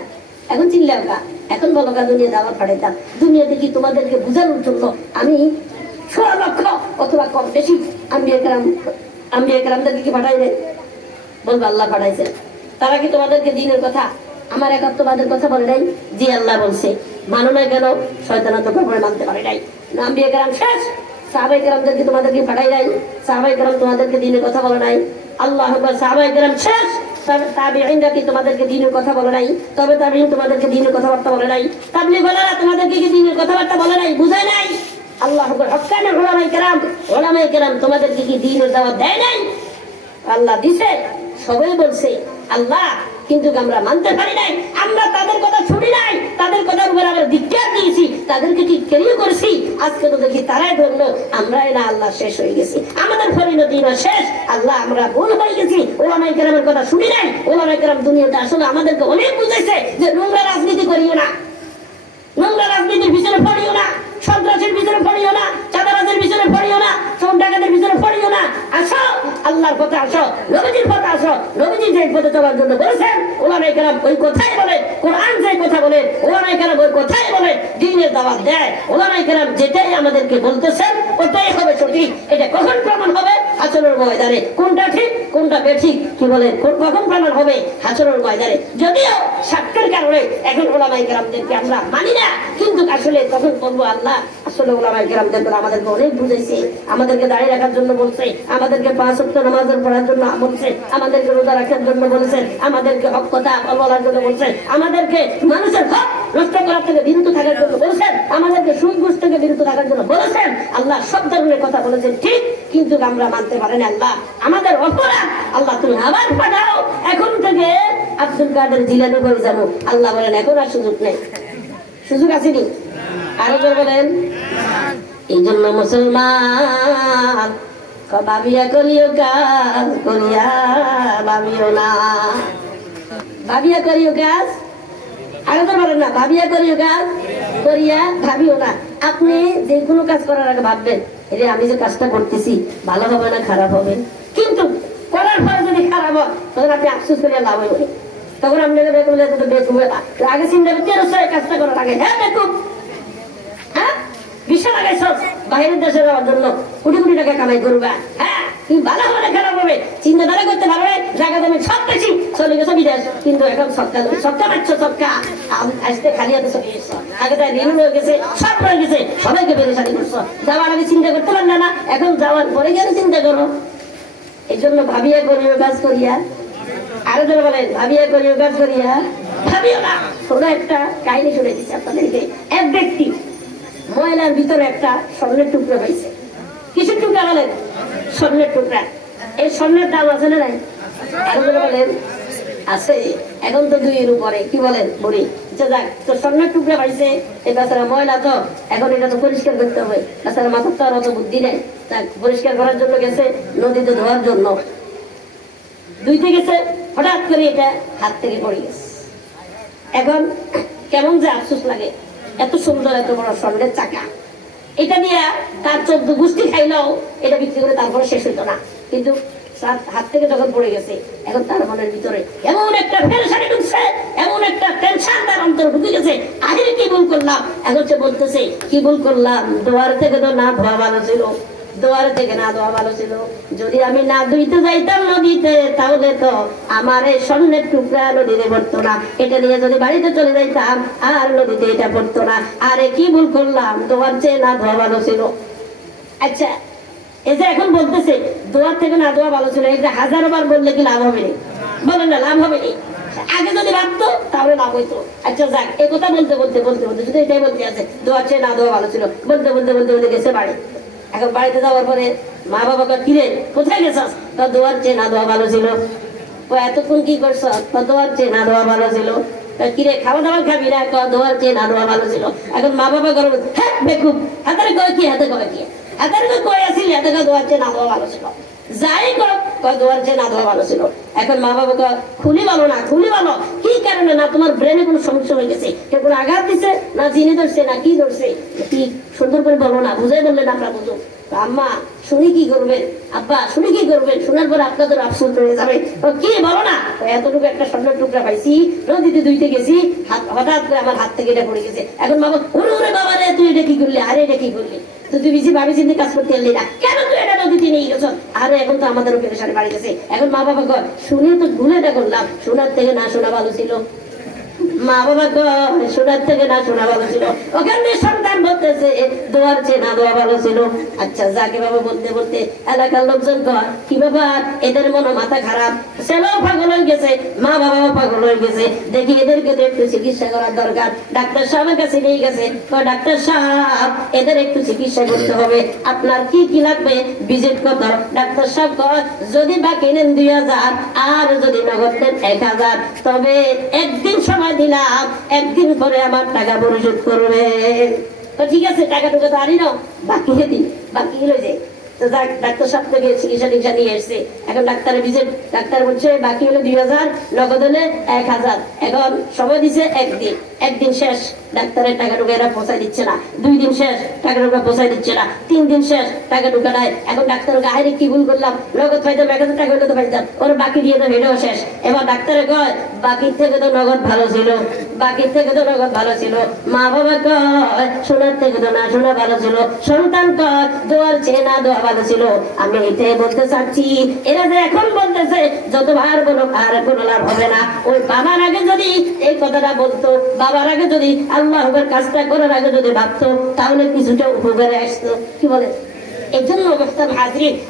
এখন চিল্লাও কা, এখন বলো কা দুনিয়া দাওয়া পাঠাইতাম, দুনিয়াতে কি তোমাদেরকে বুঝানোর জন্য আমি 6 লক্ষ অথবা কম বেশি আম্বিয়া কেরামদেরকে কি পাঠাই নাই? বলবো আল্লাহ পাঠাইছে। তারা কি তোমাদেরকে দ্বীনের কথা, আমার একাত্মবাদের কথা বলে নাই? জি আল্লাহ বলছে। মানো না কেন? শয়তানের তো ব্যাপারে মানতে পারে নাই। আম্বিয়া কেরাম শেষ, সাহাবায়ে কেরামদেরকে তোমাদেরকে পাঠাই নাই, সাহাবায়ে কেরাম তোমাদেরকে দ্বীনের কথা বলে নাই। আল্লাহু আকবার। সাহাবায়ে কেরাম শেষ, তাবিঈনরা কি তোমাদেরকে দ্বীনের কথা বলে নাই? তবে তাবিঈন তোমাদেরকে দ্বীনের কথাবার্তা বলে নাই? তাবলীগীরা তোমাদেরকে কি দ্বীনের কথাবার্তা বলে নাই? বুঝায় নাই? আল্লাহু আকবার। হক্কানি উলামায়ে কেরাম তোমাদেরকে কি দ্বীনের দাওয়াত দেয় নাই? আল্লাহ দিছে, সবাই বলছে আল্লাহ, কিন্তু আমরা মানতে পারি নাই, আমরা তাদের কথা শুনি নাই, তাদের কথার উপর আমরা ধিক্কার দিয়েছি, তাদেরকে কি কেরিও করেছি। আজকে তো দেখি তারাই ধরলো, আমরাই না আল্লাহ শেষ হয়ে গেছি, আমাদের পরিণতি না শেষ। আল্লাহ আমরা ভুল হয়ে গেছি, উলামায়ে কেরামের কথা শুনি নাই। উলামায়ে কেরাম দুনিয়াতে আসলে আমাদেরকে অনেক বুঝাইছে যে নোংরা রাজনীতি করিও না, নোংরা রাজনীতির পিছনে পড়িও না, সন্ত্রাসের পিছনে পড়িও না, চাঁদাবাজের পিছনে পড়িও না, চোর ডাকাতের পিছনে পড়িও না। আসো আল্লাহর পথে আসো, নবীজির পথে আসো। নবীজি যে পথে চলার জন্য বলেছেন, উলামায়ে কেরাম ওই কথাই বলে, কোরআন যে কথা বলে উলামায়ে কেরাম ওই কথাই বলে, দ্বীনের দাওয়াত দেয়। উলামায়ে কেরাম যেটাই আমাদেরকে বলতেছেন ওটাই হবে সঠিক। এটা কখন প্রমাণ হবে? হাসরের ময়দানে কোনটা ঠিক কোনটা বেঠিক কি বলেন, কখন প্রমাণ হবে? হাসরের ময়দানে। যদিও সাক্ষের কারণে এখন উলামায়ে কেরামদেরকে আমরা মানি না, কিন্তু আসলে তখন বলবো আল্লাহ আসলে উলামায়ে কেরামদের আমাদেরকে অনেক বুঝাইছে, আমাদেরকে দাঁড়িয়ে রাখার জন্য বলছে, আমাদেরকে 5 ওয়াক্ত নামাজ পড়ার জন্য বলছে, আমাদেরকে রোজা রাখার জন্য বলেছেন, আমাদেরকে হক কথা বলার জন্য বলছেন, আমাদেরকে মানুষের হক নষ্ট করার থেকে বিরত থাকার জন্য বলছেন, আমাদেরকে সুদ ঘুষ থেকে বিরত থাকার জন্য বলেছেন। আল্লাহ সব ধরনের কথা বলেছেন ঠিক, কিন্তু আমরা মানতে পারেন। আল্লাহ আমাদের অপরাধ, আল্লাহ তুমি আবার পাঠাও। এখন থেকে আব্দুল কাদের জিলানী করে যাবো, আল্লাহ বলেন এখন আর সুযোগ নেই। সুযোগ আসেনি? আরো বলেন। এই জন্য মুসলমান ভাবিয়া করিও কাজ, করিয়া ভাবিও না, ভাবিয়া করিও কাজ আগে তো বলেন না ভাবিয়া করিও কাজ করিয়া ভাবিও না। আপনি যে কোনো কাজ করার আগে ভাববেন রে আমি যে কাজটা করতেছি ভালো হবে না খারাপ হবে, কিন্তু করার পরে যদি খারাপ হয় তখন আপনি আফসোস করে লাভ হবে। তখন আপনি আগে চিন্তা করতে কাজটা করার আগে হ্যাঁ বেকুব, হ্যাঁ বিশাল লাগাইছ বাইরের দেশে যাওয়ার জন্য কোটি কোটি টাকা কামাই করবা, হ্যাঁ তুমি ভালো হবে না খারাপ হবে চিন্তাধারা করতে পারবে। জায়গা তুমি সব বেশি চলে গেছো বিদেশ, কিন্তু এখন সবটা মারছো সবটা আসতে খালি হাতে চলে গেছো। আগে তাই ঋণ হয়ে গেছে, সব হয়ে গেছে, সবাইকে পেরেশানি করছো। যাওয়ার আগে চিন্তা করতে পারলে না, এখন যাওয়ার পরে গেলে চিন্তা করো। এই জন্য ভাবিয়া করিও কাজ করিয়া, আরো যারা বলেন ভাবিয়া করিও কাজ করিয়া ভাবিও না। ছোট একটা কাহিনী শুনে দিচ্ছি আপনাদেরকে। এক ব্যক্তি ময়লার ভিতরে একটা স্বর্ণের টুকরা পাইছে। কিসের টুকরা বলেন? স্বর্ণের টুকরা। এই স্বর্ণের দাম আছে না নাই? আরো যারা বলেন আছে। এখন তো 2-এর উপরে, কি বলেন বুড়ি? যাক, তো স্বর্ণের টুকরা পাইছে। এই বেচারা ময়লা তো, এখন এটা তো পরিষ্কার করতে হবে। বেচারা মাথার তো আর অত বুদ্ধি নেই, পরিষ্কার করার জন্য গেছে নদীতে ধোয়ার জন্য। ধুইতে গেছে, হঠাৎ করে এটা হাত থেকে পড়ে গেছে। এখন কেমন যে আফসোস লাগে, এত সুন্দর এত বড় স্বর্ণের চাকা, এটা দিয়ে তার 14 গোষ্ঠী খাইলেও এটা বিক্রি করে তারপরে শেষ হইতো না। কিন্তু হাত থেকে যখন পড়ে গেছে, এখন তার মনের ভিতরে এমন একটা পেরেশানি ঢুকছে, এমন একটা টেনশন তার অন্তরে ঢুকে গেছে। আগে কি ভুল করলাম? এখন সে বলতেছে কি ভুল করলাম, দোয়ার থেকে তো না ধোয়া ভালো ছিল, দোয়ার থেকে না ধোয়া ভালো ছিল। যদি আমি না ধুইতে যাইতাম নদীতে, তাহলে তো আমার এই স্বর্ণের টুকরা নদীতে পড়তো না। এটা নিয়ে যদি বাড়িতে চলে যাইতাম আর নদীতে এটা পড়তো না। আরে কি ভুল করলাম, দোয়ার চেয়ে না ধোয়া ভালো ছিল। আচ্ছা, এই যে এখন বলতেছে দোয়ার থেকে না ধোয়া ভালো ছিল, এটা 1000 বার বললে কি লাভ হবে? বলেন না লাভ হবে? আগে যদি ভাবতো তাহলে লাভ হইতো। আচ্ছা যাক, এই কথা বলতে বলতে বলতে বলতে শুধু এটাই বলতে আছে দোয়ার চেয়ে না ধোয়া ভালো ছিল, বলতে বলতে বলতে বলতে গেছে বাড়ি। এখন বাড়িতে যাওয়ার পরে মা বাবাকে কিরে কোথায় গেছস? দোয়ার চেয়ে না ধোয়া ভালো ছিল। ও এতক্ষণ কি করছ? দোয়ার চেয়ে না ধোয়া ভালো ছিল। কিরে খাওয়া দাওয়া খাবি না? দোয়ার চেয়ে না ধোয়া ভালো ছিল। এখন মা বাবা গরম হ্যাঁ বেকুব, হাতের কয় কি, হাতে কয় কি, হাতের কয় আসিল, হাতে দোয়ার চেয়ে না ধোয়া ভালো ছিল। যাই করো দোয়ার চেয়ে না ধোয়া ভালো ছিল। এখন মা বাবা খুলি বলো না, খুলি বলো কি কারণে? না তোমার ব্রেনে কোনো সমস্যা হয়ে গেছে, কেউ কোনো আঘাত দিচ্ছে, না জিনে ধরছে, না কি ধরছে, কি সুন্দর করে বলো না, বুঝাই বললেন আমরা বুঝো। আম্মা শুনি কি করবেন, আব্বা শুনি কি করবেন, শোনার পর আপনাদের আফসোস হয়ে যাবে। কি বলো না, এতটুকু একটা স্বর্ণের টুকরা পাইছি, নদীতে ধুইতে গেছি, হঠাৎ করে আমার হাত থেকে এটা পড়ে গেছে। এখন বাবা ওরে ওরে বাবা রে, তুই এটা কি করলি, আরে এটা কি করলি, তো তুই বেশি ভাবি চিন্তে কাজ করতে এলি না কেন, তুই এটা নদীতে নিয়ে গেছ? আরে এখন তো আমাদের পেরেশানি বাড়ি গেছে। এখন মা বাবা কয় শুনে তো ভুলেটা করলাম, শোনার থেকে না শোনা ভালো ছিল। মা বাবা কয় শোনার থেকে না শোনা ভালো ছিল। ওখানে সন্তান বলতেছে দোয়ার চেয়ে না দোয়া ভালো ছিল। আচ্ছা যাকে বাবা বলতে বলতে এলাকার লোকজন কয় কি বাবা এদের মনে মাথা খারাপ, ছেলেও পাগল হয়ে গেছে, মা বাবাও পাগল হয়ে গেছে, দেখি এদেরকে তো একটু চিকিৎসা করার দরকার। ডাক্তার সাহেবের কাছে নিয়ে গেছে, ডাক্তার সাহেব এদের একটু চিকিৎসা করতে হবে, আপনার কি কি লাগবে, ভিজিট কত? ডাক্তার সাহেব কয় যদি বাকি নেন 2000 আর যদি নগদ নেন 1000, তবে একদিন সময় দিলাম, একদিন পরে আমার টাকা পরিশোধ করবে। তো ঠিক আছে, টাকা টুকা তো আনি না, বাকি দিন, বাকি হয়ে যায়। তো ডাক্তার সাহেব থেকে চিকিৎসা টিকিৎসা নিয়ে এসছে। এখন ডাক্তারের ভিজিট, ডাক্তার বলছে বাকি হলো 2000, নগদ হলে 1000। এখন সময় দিছে একদিন, একদিন শেষ, ডাক্তারের টাকা টুকা এরা পৌঁছায় দিচ্ছে না। 2 দিন শেষ, টাকা টুকা পৌঁছায় দিচ্ছে না। 3 দিন শেষ, টাকা টুকা নাই। এখন ডাক্তার আরে কি ভুল করলাম, নগদ পাইতাম 1000 টাকা হলে তো পাইতাম, ওর বাকি দিয়ে তো হেঁটেও শেষ। এবার ডাক্তারে কয় বাকির থেকে তো নগদ ভালো ছিল, বাকির থেকে তো নগদ ভালো ছিল। মা বাবা কয় শোনার থেকে তো না শোনা ভালো ছিল। সন্তান কয় দোয়ার চেয়ে না দোয়া ভালো ছিল। আমি এটাই বলতে চাচ্ছি, এরা যে এখন বলতেছে যতবার বলো আর কোনো লাভ হবে না। ওই বাবার আগে যদি এই কথাটা বলতো, বাবার আগে যদি আল্লাহর কাজটা করার আগে যদি ভাবতো, তাহলে কিছুটা উপকারে আসতো। কি বলে? এই জন্য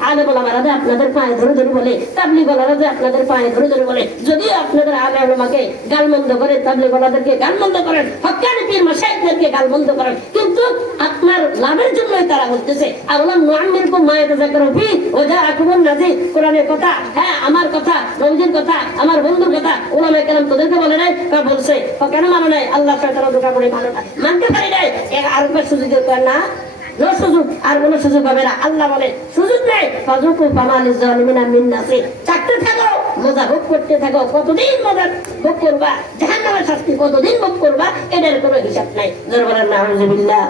আলেম ওলামারা আপনাদের পায়ে ধরে ধরে বলে, তাবলিগ ওয়ালারা আপনাদের পায়ে ধরে ধরে বলে, যদিও আপনাদের আলেম ওলামাকে গালমন্দ করে, তাবলিগ ওয়ালাদেরকে গালমন্দ করেন, হক্কানি পীর মাশায়েখদেরকে গালমন্দ করেন, কিন্তু আপনার লাভের জন্যই তারা বলতেছে আল্লাহ নুআম্মিরকুম মা ইয়াতাযাক্কারু ফি ওয়া জাআকুমুন নাযীর। কোরআনের কথা, হ্যাঁ আমার কথা, নবীজির কথা, আমার বন্ধুর কথা ওলামায়ে কেরাম তোদেরকে বলে নাই? বলছে কেন মানো নাই? আল্লাহ শয়তানের ধোঁকা পড়ে মানো না, মানতে পারি নাই। আরেকবার সুযোগ দেন না, সুযোগ আর কোন সুযোগ হবে না। আল্লাহ বলে সুযোগ নেই, ফাযুকু ফামা লিয-যালিমিনা মিন নাসির। চাকতে থাকো, মজা ভোগ করতে থাকো, কতদিন মজা ভোগ করবা, জাহান্নামের শাস্তি কতদিন ভোগ করবা, এটার কোনো হিসাব নাই। যারা বলেন নাউজুবিল্লাহ।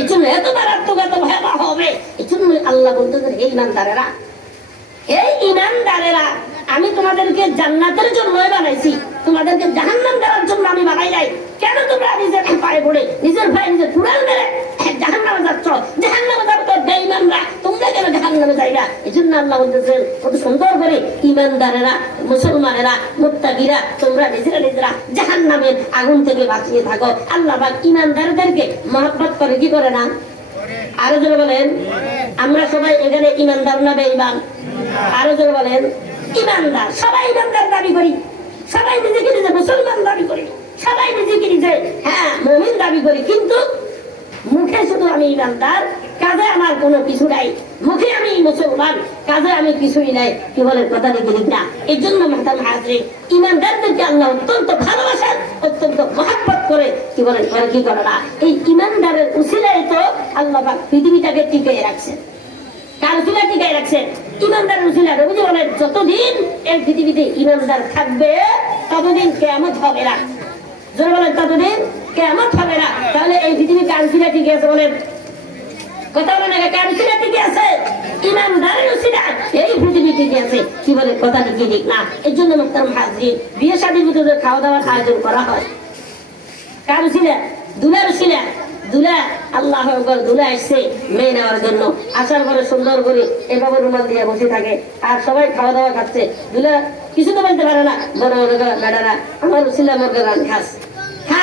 এই জন্য এত মারাত্মক, এত ভয়াবহ হবে। এই জন্য আল্লাহ বলতেছেন, এই ইমানদারেরা, এই ইমানদারেরা, আমি তোমাদেরকে জান্নাতের জন্য বানাইছি, তোমাদেরকে জাহান্নাম দেওয়ার জন্য আমি বানাই নাই। কেন তোমরা নিজের পায়ে পড়ে, নিজের ভাই নিজের চূড়াল মেরে জাহান্নামে যাচ্ছ? জাহান্নামে যাবে তো বেঈমানরা, তোমরা কেন জাহান্নামে যাইবা? এই জন্য আল্লাহ বলতেছেন কত সুন্দর করে, ইমানদারেরা, মুসলমানেরা, মুত্তাকিরা, তোমরা নিজেরা নিজেরা জাহান্নামের আগুন থেকে বাঁচিয়ে থাকো। আল্লাহ পাক ইমানদারদেরকে মহব্বত করে কি করে না? আরো জোরে বলেন। আমরা সবাই এখানে ইমানদার না বেঈমান? আরো জোরে বলেন। ইমানদার, সবাই ইমানদার দাবি করি, সবাই নিজেকে নিজে মুসলমান দাবি করি, সবাই নিজেকে নিজে হ্যাঁ মুমিন দাবি করি, কিন্তু মুখে শুধু আমি ইমানদার, কাজে আমার কোনো কিছু নাই। মুখে আমি মুসলমান, কাজে আমি কিছুই নাই। কি বলেন কথা দেখি না? এই জন্য মাহতাম হাজরিন, ইমানদারদেরকে আল্লাহ অত্যন্ত ভালোবাসেন, অত্যন্ত মহব্বত করে। কি বলেন করে কি করে না? এই ইমানদারের উসিলায় তো আল্লাহ পাক পৃথিবীটাকে টিকিয়ে রাখছেন। কার উসিলায় টিকিয়ে রাখছেন? ইমানদারের উসিলায়। নবীজি বলেন, যতদিন এই পৃথিবীতে ইমানদার থাকবে ততদিন কিয়ামত হবে না। যারা বলেন ততদিন কিয়ামত হবে না। তাহলে এই পৃথিবী কার উসিলায় টিকে আছে? বলেন কথা বলেন, কার উসিলায় টিকে আছে? ইমানদারের উসিলায় এই পৃথিবী টিকে আছে। কি বলে কথা কি ঠিক না? এর জন্য মুহতারাম হাজরিন, বিয়ে শাদীর ভিতরে খাওয়া দাওয়ার আয়োজন করা হয় কার উসিলায়? দুলার উসিলায়। দুলা, আল্লাহু আকবার, দুলা আসছে মেয়ে নেওয়ার জন্য। আসার পরে সুন্দর করে এভাবে রুমাল দিয়ে বসে থাকে, আর সবাই খাওয়া দাওয়া খাচ্ছে। দুলা কিছু তো বলতে পারে না, বড় বড় বেড়ারা, আমার উসিলা মোর রান খাস, খা,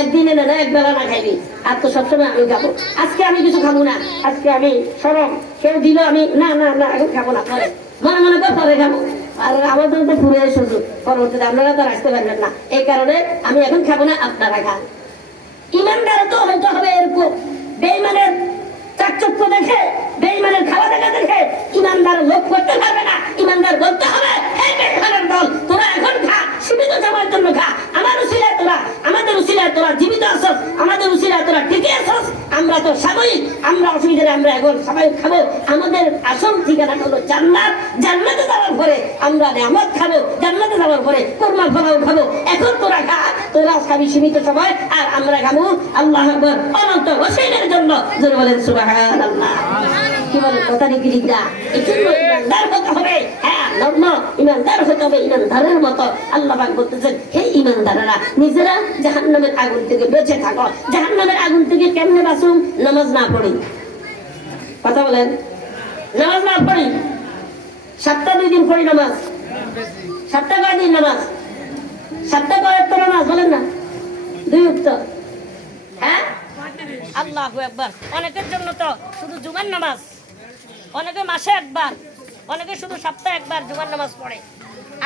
একদিনে না একবেলা না খাইবি, আর তো সবসময় আমি খাবো। আজকে আমি কিছু খাবো না, আজকে আমি সরম, কেউ দিল আমি না না না এখন খাবো না, পরে মনে মনে করে পরে খাবো। আর আমাদের তো পুরে সুযোগ, পরবর্তীতে আপনারা তো আসতে পারবেন না, এই কারণে আমি এখন খাবো না, আপনারা খান। ইমানদার তো হইতে হবে এরকম। বেঈমানের চাকচক্য দেখে, বেঈমানের খাওয়া দেখা দেখে ইমানদার লোক করতে পারবে না। ইমানদার বলতে হবে, এই বেঈমানের দল, তোরা এখন খা, সীমিত সময়ের জন্য খা। আমার উসিলায় তোরা, আমাদের উসিলায় তোরা জীবিত আছস, আমাদের উসিলায় তোরা টিকে আছস। আমরা তো সাময়িক, আমরা অসুবিধা নেই, আমরা এখন সবাই খাবো। আমাদের আসল ঠিকানা হলো জান্নাত। জান্নাতে যাওয়ার পরে আমরা নিয়ামত খাবো, জান্নাতে যাওয়ার পরে কোরমা ফলাও খাবো। এখন তোরা খা, তোরা খাবি সীমিত সময়, আর আমরা খাবো আল্লাহু আকবার অনন্ত হোসেনের জন্য। জোরে বলেন সুবহানাল্লাহ। কি বলে কথা কি ঠিক না? এই জন্য ইমানদার হতে হবে। হ্যাঁ, নর্ম ইমানদার হতে হবে, ইমানদারের মতো। আল্লাহ পাক বলতেছেন, হে ইমানদারেরা, নিজেরা জাহান্নামের আগুন থেকে বেঁচে থাকো। জাহান্নামের আগুন থেকে কেমনে বাঁচুম? নামাজ না পড়ি। কথা বলেন, নামাজ না পড়ি। সপ্তাহে 2 দিন পড়ি নামাজ। সপ্তাহে কয় দিন নামাজ? সপ্তাহে কয় ওয়াক্ত নামাজ? বলেন না, 2 ওয়াক্ত। হ্যাঁ, আল্লাহু আকবার। অনেকের জন্য তো শুধু জুমার নামাজ, অনেকে মাসে একবার, অনেকে শুধু সপ্তাহে একবার জুমার নামাজ পড়ে,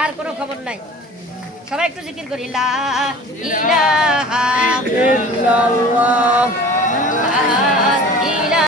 আর কোনো খবর নাই। সবাই একটু জিকির করি, লা ইলাহা ইল্লাল্লাহ